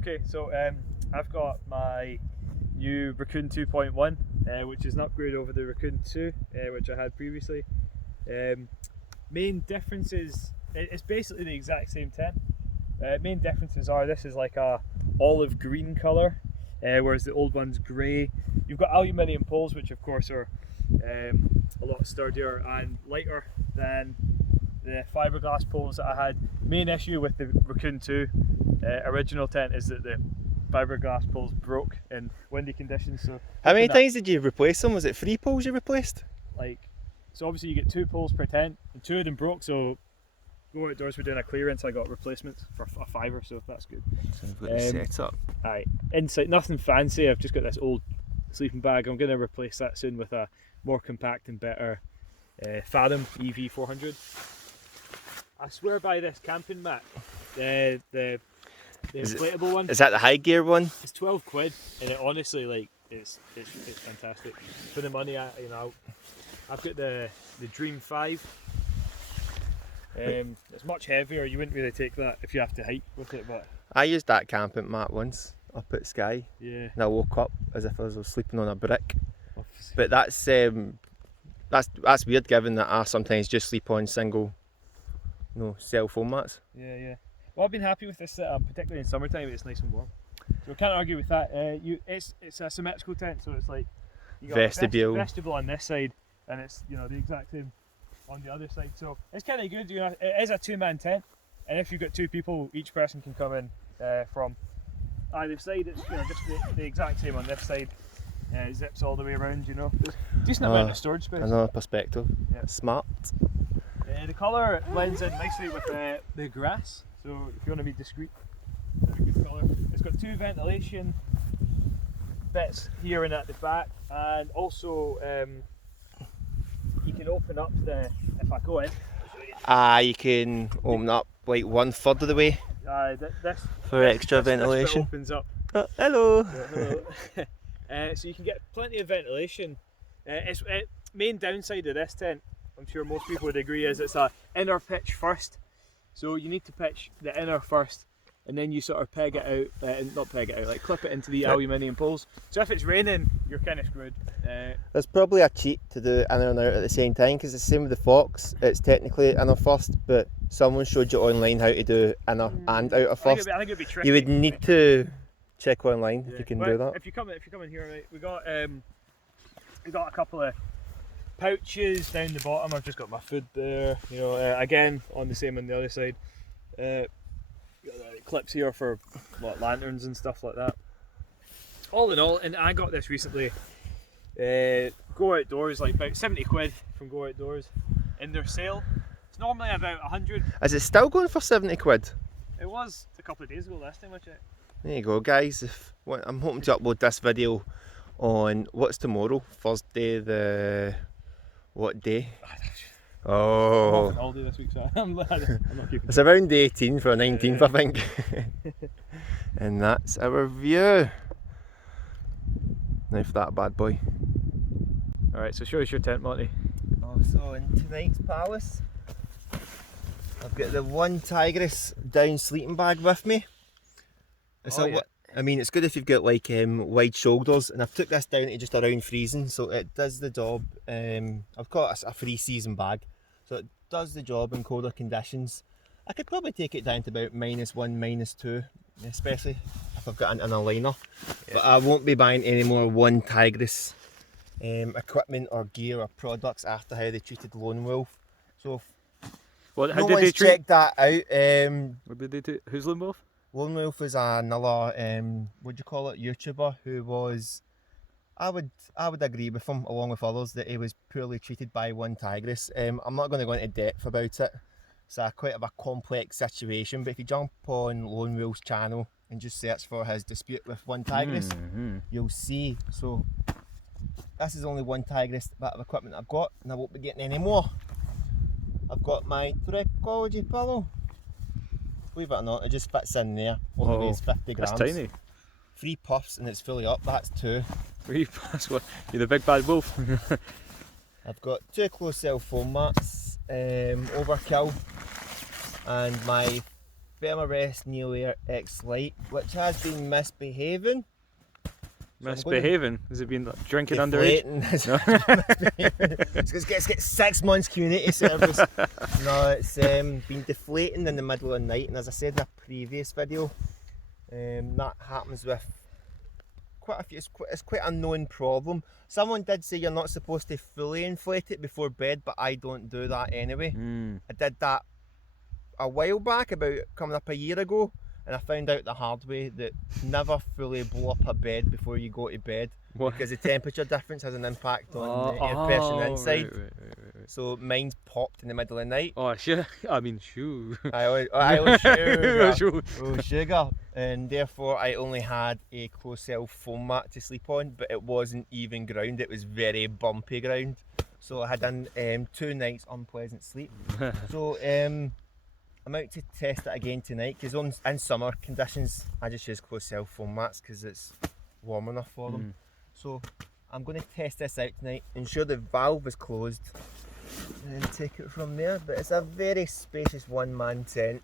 Okay, so I've got my new Rakoon 2.1, which is an upgrade over the Rakoon 2, which I had previously. Main differences, it's basically the exact same tent. Main differences are this is like a olive green colour, whereas the old one's grey. You've got aluminium poles, which of course are a lot sturdier and lighter than the fiberglass poles that I had. Main issue with the Rakoon 2 original tent is that the fiberglass poles broke in windy conditions. So how many times did you replace them? Was it 3 poles you replaced? So obviously you get 2 poles per tent, and 2 of them broke, so Go Outdoors were doing a clearance. I got replacements for a $5, so that's good. So I've got the setup. Aye, inside nothing fancy. I've just got this old sleeping bag. I'm going to replace that soon with a more compact and better Fathom EV 400. I swear by this camping mat, the inflatable one. Is that the high gear one? It's 12 quid, and it honestly, like, it's fantastic for the money. I've got the Dream 5. It's much heavier. You wouldn't really take that if you have to hike with it, but I used that camping mat once up at Skye. Yeah. And I woke up as if I was sleeping on a brick. But that's weird, given that I sometimes just sleep on single, cell phone mats. Yeah. Well, I've been happy with this setup, particularly in summertime. It's nice and warm, so I can't argue with that. It's a symmetrical tent, so it's like you got vestibule. Vestibule on this side, and it's the exact same on the other side. So it's kind of good. It is a 2-man tent, and if you've got 2 people, each person can come in from either side. It's just the exact same on this side. It zips all the way around. There's decent amount of storage space. Another perspective. Yeah. Smart. The colour blends in nicely with the grass, so if you want to be discreet, it's a good colour. It's got 2 ventilation bits here and at the back, and also you can open up if I go in, You can open up like 1/3 of the way for extra ventilation. This opens up. Oh, hello. So you can get plenty of ventilation. Main downside of this tent, I'm sure most people would agree, is it's a inner pitch first. So you need to pitch the inner first, and then you sort of peg it out, not peg it out, like clip it into the aluminium poles. So if it's raining, you're kind of screwed. There's probably a cheat to do inner and out at the same time, because it's the same with the Fox. It's technically inner first, but someone showed you online how to do inner and outer first. I think it'd be tricky. You would need to check online if you can do that. If you come in here, right, we got a couple of pouches down the bottom. I've just got my food there. Again on the other side. Got the clips here for lanterns and stuff like that. All in all, and I got this recently. Go Outdoors, like about 70 quid from Go Outdoors in their sale. It's normally about 100. Is it still going for 70 quid? It was a couple of days ago last time I checked. There you go, guys. I'm hoping to upload this video on what's tomorrow? Thursday, what day? Oh, I'm off all day this week, so I'm not keeping. It's around the 18th or 19th, I think. And that's our view. Now for that bad boy. Alright, so show us your tent, Monty. So in tonight's palace, I've got the one Tigris down sleeping bag with me. I mean, it's good if you've got like wide shoulders, and I've took this down to just around freezing, so it does the job. I've got a 3-season bag, so it does the job in colder conditions. I could probably take it down to about -1, -2, especially if I've got an inner liner. Yeah. But I won't be buying any more one Tigris equipment or gear or products after how they treated Lone Wolf. So how did they treat? Check that out. What did they do? Who's Lone Wolf? Lone Wolf is another YouTuber who was, I would agree with him along with others that he was poorly treated by one Tigris. I'm not going to go into depth about it. It's quite of a complex situation, but if you jump on Lone Wolf's channel and just search for his dispute with one Tigris, you'll see. So this is only one Tigris bit of equipment I've got, and I won't be getting any more. I've got my Trekology pillow. Believe it or not, it just fits in there. Only weighs 50 grams. That's tiny. 3 puffs and it's fully up. That's 2. 3 puffs? What? You're the big bad wolf. I've got 2 closed cell foam mats, overkill, and my Thermarest Neo X Lite, which has been misbehaving. Misbehaving? Has it been like, drinking underage? It's got 6 months community service. No, it's been deflating in the middle of the night, and as I said in a previous video, that happens with quite a few. It's quite a known problem. Someone did say you're not supposed to fully inflate it before bed, but I don't do that anyway. I did that a while back, about coming up a year ago, and I found out the hard way that never fully blow up a bed before you go to bed. What? Because the temperature difference has an impact on the air pressure inside. Right. So mine's popped in the middle of the night. Oh, sure. I mean, shoo. I was sugar. And therefore I only had a closed cell foam mat to sleep on, but it wasn't even ground, it was very bumpy ground. So I had done 2 nights unpleasant sleep. So I'm out to test it again tonight, because in summer conditions I just use closed cell foam mats because it's warm enough for them. So I'm going to test this out tonight, ensure the valve is closed, and then take it from there. But it's a very spacious one-man tent.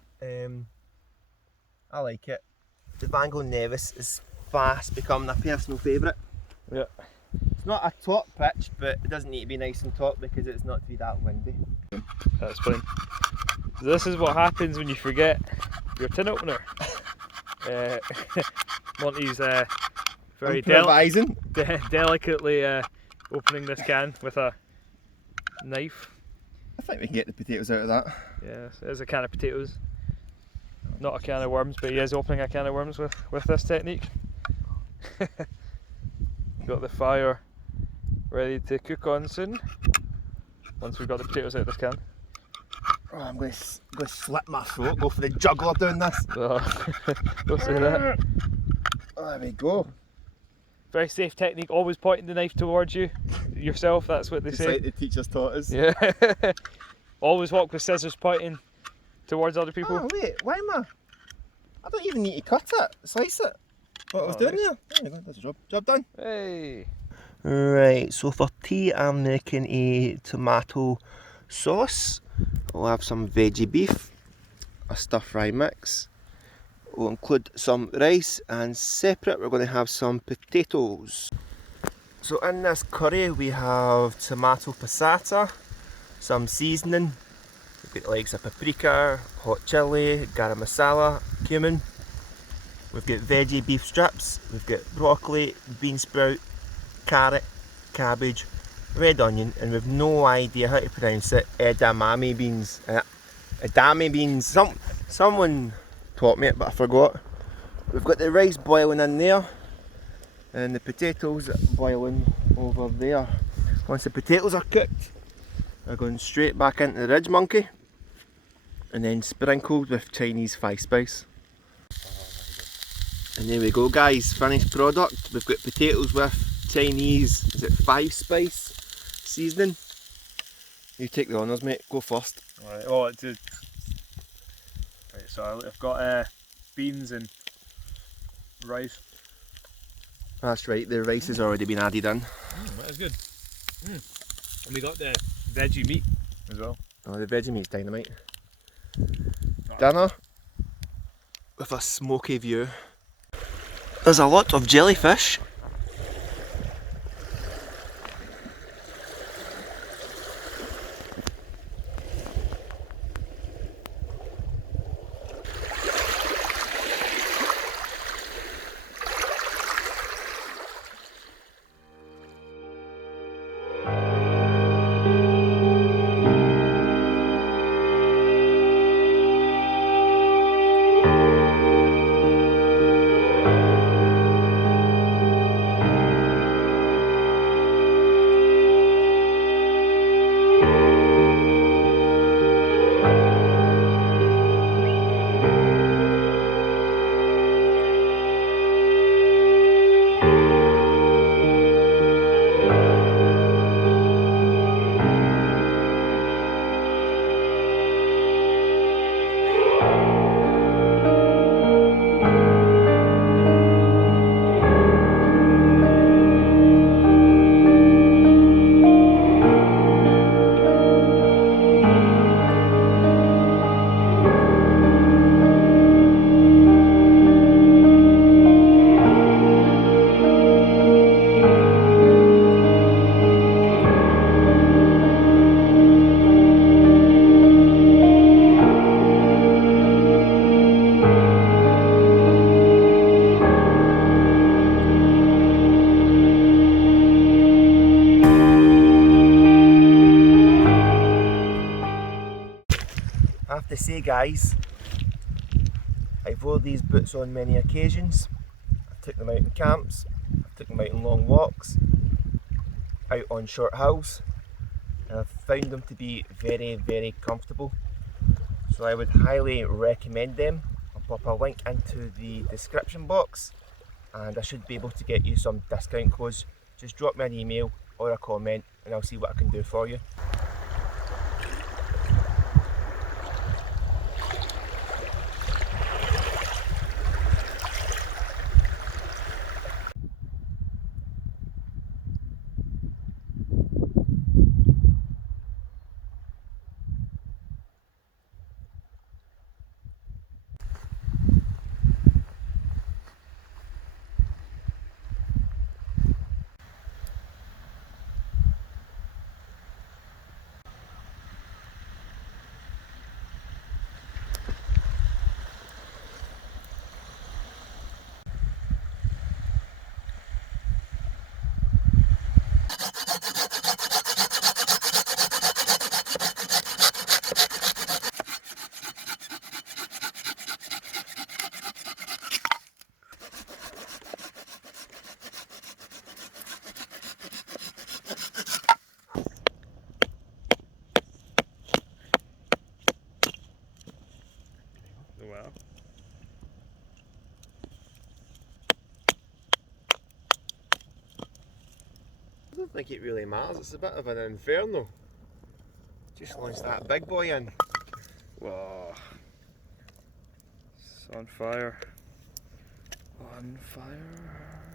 I like it. The Vango Nevis is fast becoming a personal favourite. Yeah. It's not a top pitch, but it doesn't need to be nice and top because it's not to be that windy. That's fine. So this is what happens when you forget your tin opener. Monty's very delicately opening this can with a knife. I think we can get the potatoes out of that. Yes, there's a can of potatoes. Not a can of worms, but he is opening a can of worms with this technique. Got the fire ready to cook on soon, once we've got the potatoes out of this can. Oh, I'm going to slit my throat, go for the juggler doing this. Don't say that. Oh, there we go. Very safe technique, always pointing the knife towards yourself, that's what they say. Like the teachers taught us. Yeah. Always walk with scissors pointing towards other people. Oh wait, why am I don't even need to cut it, slice it. What I was doing there. There you go, that's a job done. Hey. Right, so for tea I'm making a tomato sauce. We'll have some veggie beef, a stir fry mix. We'll include some rice, and separate we're going to have some potatoes. So in this curry we have tomato passata, some seasoning, we've got the likes of paprika, hot chilli, garam masala, cumin. We've got veggie beef strips, we've got broccoli, bean sprout, carrot, cabbage, red onion, and we've no idea how to pronounce it, edamame beans. Edamame beans, someone taught me it but I forgot. We've got the rice boiling in there, and the potatoes boiling over there. Once the potatoes are cooked, they're going straight back into the ridge monkey, and then sprinkled with Chinese 5 spice. And there we go guys, finished product. We've got potatoes with Chinese, is it 5 spice seasoning? You take the honours mate, go first. Right, right, so I've got beans and rice. That's right, the rice has already been added in. That is good. And we got the veggie meat as well. Oh, the veggie meat's dynamite. Dinner with a smoky view. There's a lot of jellyfish. to say, guys, I've wore these boots on many occasions. I've took them out in camps, I've took them out in long walks, out on short hauls, and I've found them to be very, very comfortable. So I would highly recommend them. I'll pop a link into the description box, and I should be able to get you some discount codes. Just drop me an email or a comment and I'll see what I can do for you. Wow. I don't think it really matters, it's a bit of an inferno. Just launched that big boy in. Wow. It's on fire. On fire.